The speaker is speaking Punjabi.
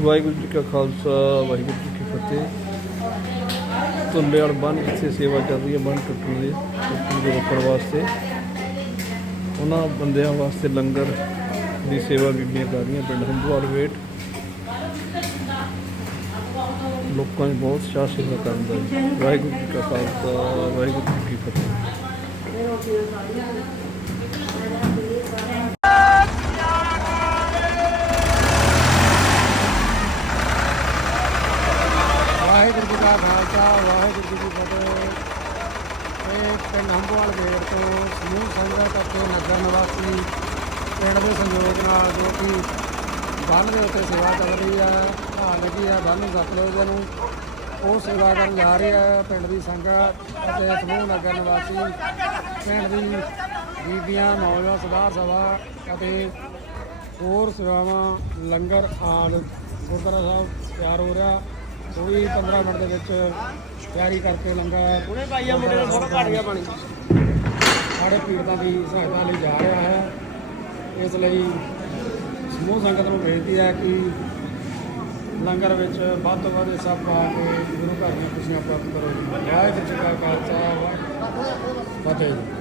ਵਾਹਿਗੁਰੂ ਜੀ ਕਾ ਖਾਲਸਾ, ਵਾਹਿਗੁਰੂ ਜੀ ਕੀ ਫਤਿਹ। ਤੁੰਡੇ ਵਾਲ ਬੰਨ ਜਿੱਥੇ ਸੇਵਾ ਚੱਲ ਰਹੀ ਹੈ ਬੰਨ ਟੁੱਟਣ ਦੀ, ਟੁੱਟਣ ਦੇ ਰੋਕਣ ਵਾਸਤੇ। ਉਹਨਾਂ ਬੰਦਿਆਂ ਵਾਸਤੇ ਲੰਗਰ ਦੀ ਸੇਵਾ ਬੀਬੀਆਂ ਕਰ ਰਹੀਆਂ, ਪਿੰਡ ਹੰਦੂਵਾਲ ਵੇਟ। ਲੋਕਾਂ ਨੇ ਬਹੁਤ ਚਾਅ ਸੇਵਾ ਕਰਨ ਦਾ ਵਾਹਿਗੁਰੂ ਜੀ ਕਾ ਖਾਲਸਾ, ਵਾਹਿਗੁਰੂ ਜੀ ਕੀ ਫਤਿਹ। ਵਾਹਿਗੁਰੂ ਖਾਲਸਾ, ਵਾਹਿਗੁਰੂ ਜੀ ਕੀ ਫਤਿਹ। ਇਹ ਪਿੰਡ ਹੰਬੋਵਾਲ ਗੇਟ ਤੋਂ ਸਮੂਹ ਸੰਗਤ ਅਤੇ ਨਗਰ ਨਿਵਾਸੀ ਪਿੰਡ ਦੇ ਸੰਯੋਗ ਨਾਲ ਜੋ ਕਿ ਬੰਨ ਦੇ ਉੱਤੇ ਸੇਵਾ ਕਰ ਰਹੀ ਹੈ ਆ ਲੱਗੀ ਹੈ, ਬੰਨ ਸਤਲੁਜ ਨੂੰ ਉਹ ਸੇਵਾ ਕਰਨ ਜਾ ਰਹੀ ਹੈ ਪਿੰਡ ਦੀ ਸੰਗਤ ਅਤੇ ਸਮੂਹ ਨਗਰ ਨਿਵਾਸੀ ਪਿੰਡ ਦੀ ਬੀਬੀਆਂ, ਨੌਜਵਾਨ ਸੁਧਾਰ ਸਭਾ ਅਤੇ ਹੋਰ ਸੇਵਾਵਾਂ ਲੰਗਰ ਆਲ ਗੁਰਦੁਆਰਾ ਸਾਹਿਬ ਤਿਆਰ ਹੋ ਰਿਹਾ। ਵੀ 15 ਮਿੰਟ ਦੇ ਵਿੱਚ ਤਿਆਰੀ ਕਰਕੇ ਲੰਗਰ ਉਹਨੇ ਪਾਈਆ ਮੁੰਡੇ ਨੂੰ ਥੋੜਾ ਘਟ ਗਿਆ ਪਾਣੀ। ਸਾਡੇ ਪੀੜਤਾਂ ਦੀ ਸਹਾਇਤਾ ਲਈ ਜਾ ਰਿਹਾ ਹੈ। ਇਸ ਲਈ ਸਮੂਹ ਸੰਗਤ ਨੂੰ ਬੇਨਤੀ ਹੈ ਕਿ ਲੰਗਰ ਵਿੱਚ ਵੱਧ ਤੋਂ ਵੱਧ ਹਿੱਸਾ ਪਾ ਕੇ ਗੁਰੂ ਘਰ ਦੀਆਂ ਖੁਸ਼ੀਆਂ ਪ੍ਰਾਪਤ ਕਰੋ। ਵਾਹਿਗੁਰੂ ਜੀ ਕਾ ਖਾਲਸਾ ਵਾਹਿਗੁਰੂ ਫਤਿਹ।